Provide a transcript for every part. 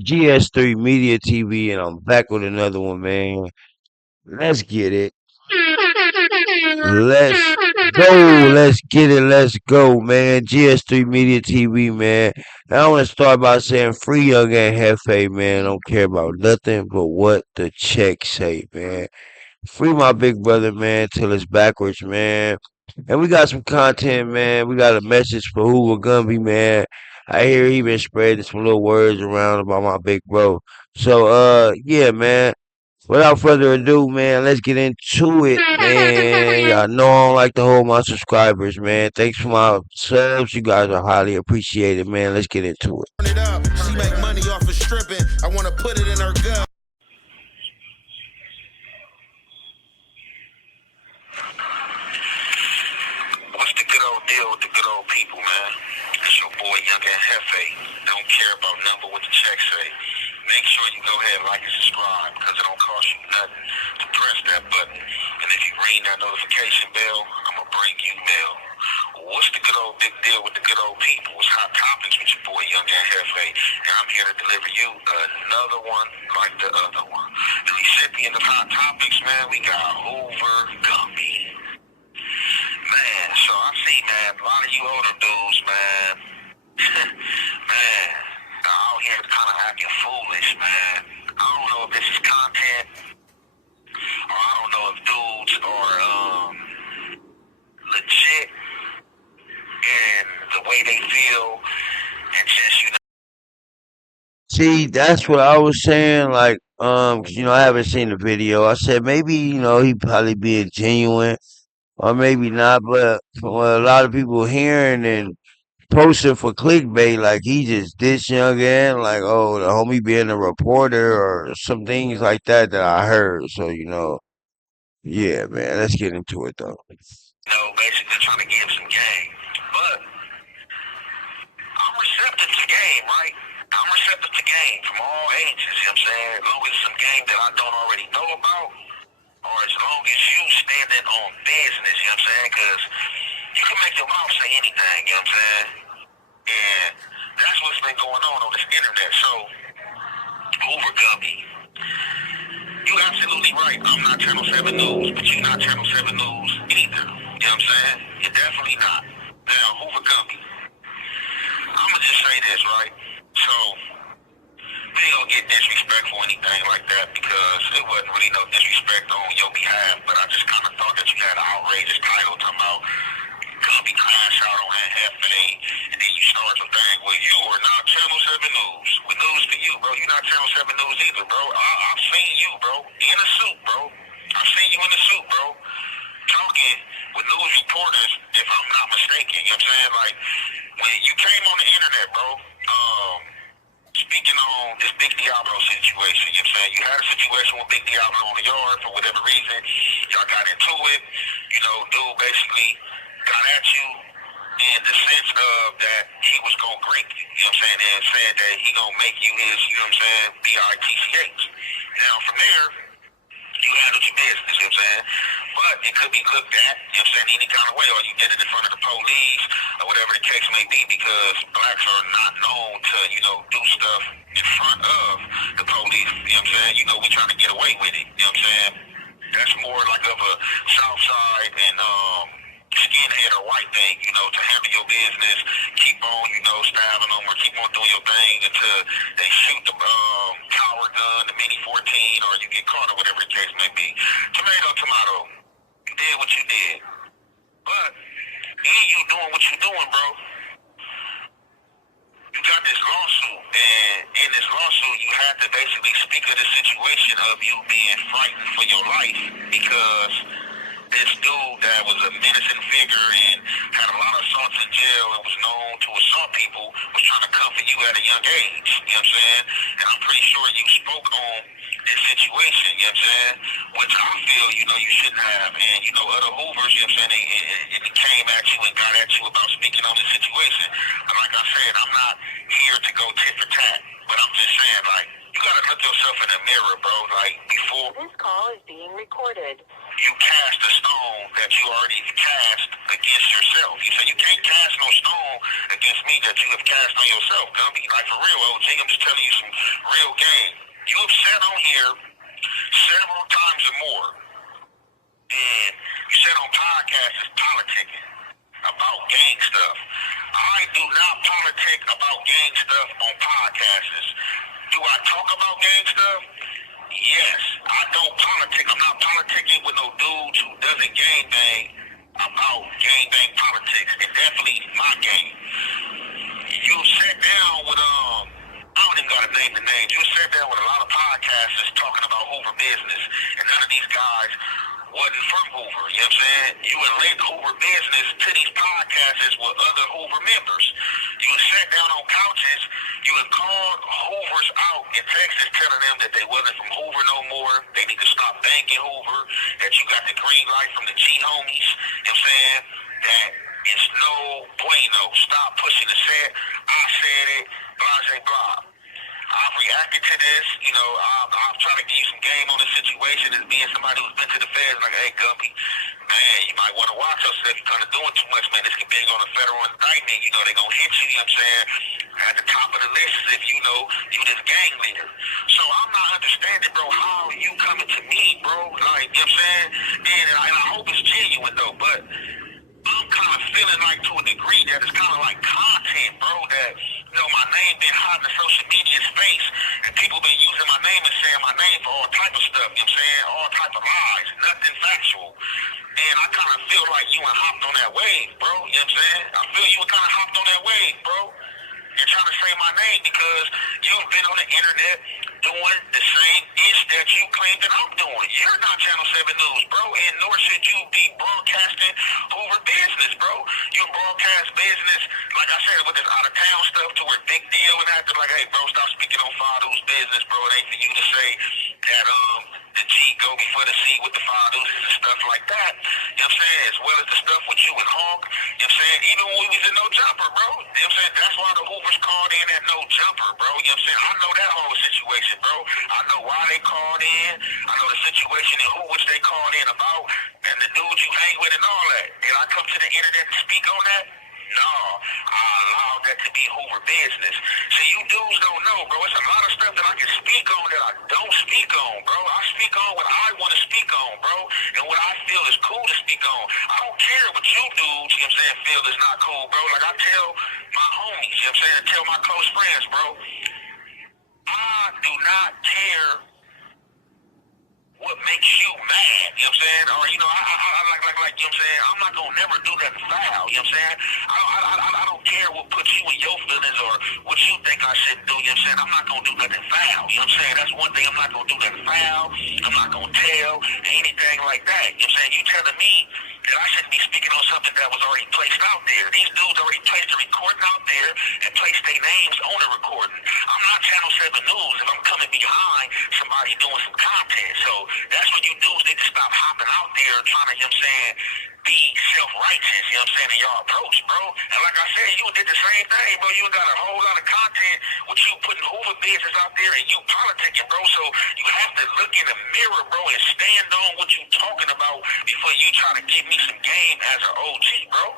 GS3 Media TV, and I'm back with another one, man. Let's get it. Let's go. Let's get it. Let's go, man. GS3 Media TV, man. And I want to start by saying free young and Jefe, man. Don't care about nothing but what the check say, man. Free my big brother, man, till it's backwards, man. And we got some content, man. We got a message for Hoover Gumby, man. I hear he been spreading some little words around about my big bro. So, yeah, man. Without further ado, man, let's get into it, man. Y'all know I don't like to hold my subscribers, man. Thanks for my subs. You guys are highly appreciated, man. Let's get into it. Turn it up. She make money off of stripping. I want to put it in her gut. What's the good old deal with the good old people, man? It's your boy Young and Jefe. Don't care about number what the check say. Make sure you go ahead and like and subscribe because it don't cost you nothing to press that button. And if you ring that notification bell, I'm going to bring you mail. What's the good old big deal with the good old people? It's Hot Topics with your boy Young and Jefe. And I'm here to deliver you another one like the other one. The recipient of Hot Topics, man, we got Hoover Gumby. Man, so I see, man, a lot of you older dudes, man, man, out here kind of acting foolish, man. I don't know if this is content, or I don't know if dudes are legit in the way they feel, and just, you know. See, that's what I was saying. Like, 'cause, I haven't seen the video. I said maybe, he probably being genuine, or maybe not. But what a lot of people hearing and posting for clickbait, like he just this young and like, oh, the homie being a reporter or some things like that I heard. So, yeah, man, let's get into it though. Basically trying to give some game. But I'm receptive to game, right? I'm receptive to game from all ages, you know what I'm saying? As long as it's some game that I don't already know about, or as long as you standing on business, you know what I'm saying? Because you can make your mouth say anything, you know what I'm saying? And that's what's been going on this internet. So, Hoover Gumby, you absolutely right. I'm not Channel 7 News, but you're not Channel 7 News either. You know what I'm saying? You're definitely not. Now, Hoover Gumby, I'm going to just say this, right? So, we ain't going to get disrespectful or anything like that because it wasn't really no disrespect on your behalf, but I just kind of thought that you had an outrageous title talking about Gumby crash out on FA, and then you start your thing, well, you are not Channel 7 News. With news to you, bro. You're not Channel 7 News either, bro. I've seen you, bro, in a suit, bro. I've seen you in a suit, bro, talking with news reporters, if I'm not mistaken. You know what I'm saying? Like, when you came on the internet, bro, speaking on this Big Diablo situation, you know what I'm saying? You had a situation with Big Diablo on the yard for whatever reason. Y'all got into it. Dude basically got at you in the sense of that he was going to greet you, you know what I'm saying, and said that he going to make you his, you know what I'm saying, BITCH. Now, from there, you handled your business, you know what I'm saying? But it could be looked at, you know what I'm saying, any kind of way, or you did it in front of the police, or whatever the case may be, because blacks are not known to, do stuff in front of the police, you know what I'm saying? We trying to get away with it, you know what I'm saying? That's more like of a south side and, skinhead or white thing, to handle your business, keep on, stabbing them or keep on doing your thing until they shoot the power gun, the Mini 14, or you get caught or whatever the case may be. Tomato, tomato. You did what you did. But in you doing what you doing, bro, you got this lawsuit, and in this lawsuit, you had to basically speak of the situation of you being frightened for your life because this dude that was a menacing figure and had a lot of assaults in jail and was known to assault people was trying to comfort you at a young age, you know what I'm saying? And I'm pretty sure you spoke on this situation, you know what I'm saying? Which I feel, you shouldn't have. And, other Hoovers, you know what I'm saying, they came at you and got at you about speaking on this situation. And like I said, I'm not here to go tit for tat, but I'm just saying, like, you gotta look yourself in the mirror, bro. Like, before this call is being recorded, you cast a stone that you already cast against yourself. You said you can't cast no stone against me that you have cast on yourself, Gumby. Like, for real, OG, I'm just telling you some politicking about gang stuff. I do not politic about gang stuff on podcasts. Do I talk about gang stuff? Yes. I don't politic. I'm not politicking with no dudes who doesn't gang bang about gang bang politics. It's definitely my game. You sat down with I don't even gotta name the names. You sat down with a lot of podcasters talking about Hoover business, and none of these guys wasn't from Hoover. You know what I'm saying? You would link Hoover business to these podcasters with other Hoover members. You would sit down on couches. You would call Hoovers out in Texas, telling them that they wasn't from Hoover no more. They need to stop banking Hoover. That you got the green light from the G homies. You know what I'm saying? That it's no bueno. Stop pushing the set. I said it. Blah, blah, blah. I've reacted to this. You know, I'm trying to give you some game on the situation as being somebody who's been to the feds. Like, hey, Gumby, man, you might want to watch yourself. You're kind of doing too much, man. This could be on a federal indictment. You know, they're going to hit you. You know what I'm saying? At the top of the list is if you know you this gang leader. So I'm not understanding, bro, how you coming to me, bro. Like, you know what I'm saying? And I hope it's genuine, though. But I'm kind of feeling like to a degree that it's kind of like content, bro, that, you know, my name been hot in the social media space, and people been using my name and saying my name for all type of stuff, you know what I'm saying, all type of lies, nothing factual. And I kind of feel like you and hopped on that wave, bro, you know what I'm saying? I feel you kind of hopped on that wave, bro. You're trying to say my name because you've been on the internet doing the same ish that you claim that I'm doing. You're not Channel 7 News, bro, and nor should you be broadcasting Hoover business, bro. You broadcast business, like I said, with this out-of-town stuff to where big deal and acting like, hey, bro, stop speaking on Fadu's business, bro. It ain't for you to say that the G go before the C with the Fadu's and stuff like that. You know what I'm saying? As well as the stuff with you and Hawk. You know what I'm saying? Even when we was in No Jumper, bro. You know what I'm saying? That's why the Hoovers called in at No Jumper, bro. You know what I'm saying? I know that whole situation, bro. I know why they called in. I know the situation and who which they called in about and the dudes you hang with and all that. Did I come to the internet to speak on that? No, I allowed that to be Hoover business. See, you dudes don't know, bro. It's a lot of stuff that I can speak on that I don't speak on, bro. I speak on what I want to speak on, bro, and what I feel is cool to speak on. I don't care what you dudes, you know what I'm saying, feel is not cool, bro. Like I tell my homies, you know what I'm saying, tell my close friends, bro, I do not care what makes you mad, you know what I'm saying? Or, you know, I you know what I'm saying? I'm not going to never do nothing foul, you know what I'm saying? I don't care what puts you in your feelings or what you think I shouldn't do, you know what I'm saying? I'm not going to do nothing foul, you know what I'm saying? That's one thing, I'm not going to do nothing foul. I'm not going to tell anything like that, you know what I'm saying? You telling me that I shouldn't be speaking on something that was already placed out there. These dudes already placed the recording out there and placed their names on the recording. I'm not Channel 7 News if I'm coming behind somebody doing some content. So that's what you dudes need to stop hopping out there trying to, you know what I'm saying, be self-righteous, you know what I'm saying, in your approach, bro. And like I said, you did the same thing, bro. You got a whole lot of content with you putting Hoover business out there and you politicking, bro. So you have to look in the mirror, bro, and stand on what you talking about before you try to give me some game as an OG, bro.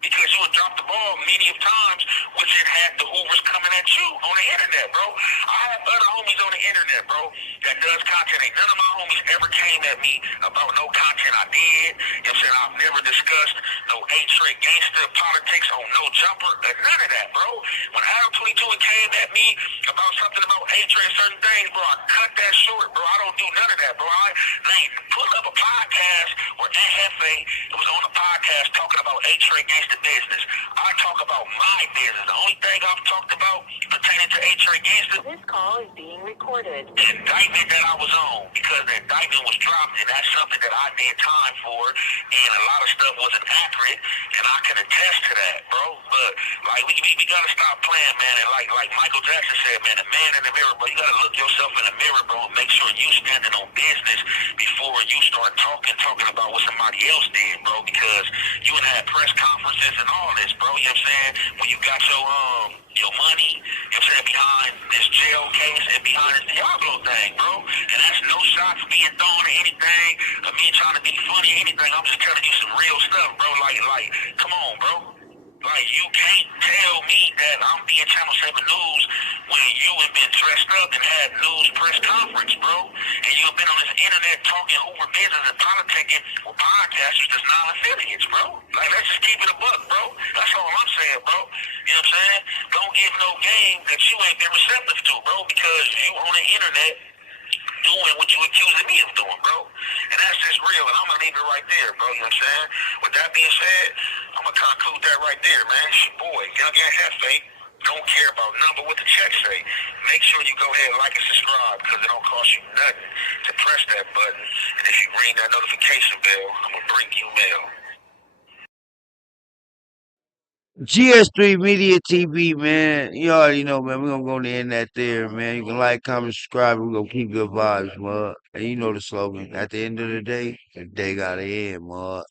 Because you would drop the ball many of times, which it had the Hoovers coming at you on the internet, bro. I have other homies on the internet, bro, that does content. Ain't none of my homies ever came at me about no content I did. You know what I'm saying? I've never discussed no A-Trade gangster politics on No Jumper, none of that, bro. When Adam 22 came at me about something about A-Trade, certain things, bro, I cut that short, bro. I don't do none of that, bro. I ain't put up a podcast where Jefe was on a podcast talking about A-Trade gangster business. I talk about my business. The only thing I've talked about pertaining to A-Trade gangster. This call is being recorded. The indictment that I was on, because the indictment was dropped, and that's something that I did time for, and a lot of stuff wasn't accurate, and I can attest to that, bro. But like we gotta stop playing, man. And like Michael Jackson said, man, the man in the mirror, bro. You gotta look yourself in the mirror, bro, and make sure you standing on business before you start talking about what somebody else did, bro. Because you would have press conferences and all this, bro, you know what I'm saying? When you got your money, you know what I'm saying, behind this jail case and behind this Diablo thing, bro. And that's no shots being thrown or anything, or me trying to be funny or anything. I'm just telling you some real stuff, bro. Like, come on, bro. Like, you can't tell me that I'm being Channel 7 News when you have been dressed up and had news press conference, bro, and you've been on this internet talking Hoover business and politicking with podcasters that's non-affiliates, bro. Like, let's just keep it a buck, bro. That's all I'm saying, bro. You know what I'm saying? Don't give no game that you ain't been receptive to, bro, because you on the internet doing what you accusing me of doing, bro. And that's just real, and I'm gonna leave it right there, bro. You know what I'm saying? With that being said, I'm gonna conclude that right there, man. It's your boy, Young and Jefe. Don't care about number what the check say. Make sure you go ahead and like and subscribe because it don't cost you nothing to press that button. And if you ring that notification bell, I'm gonna bring you mail. GS3 Media TV, man. You already know, man. We're gonna go to end that there, man. You can like, comment, subscribe. We're gonna keep good vibes, mud. And you know the slogan. At the end of the day gotta end, mud.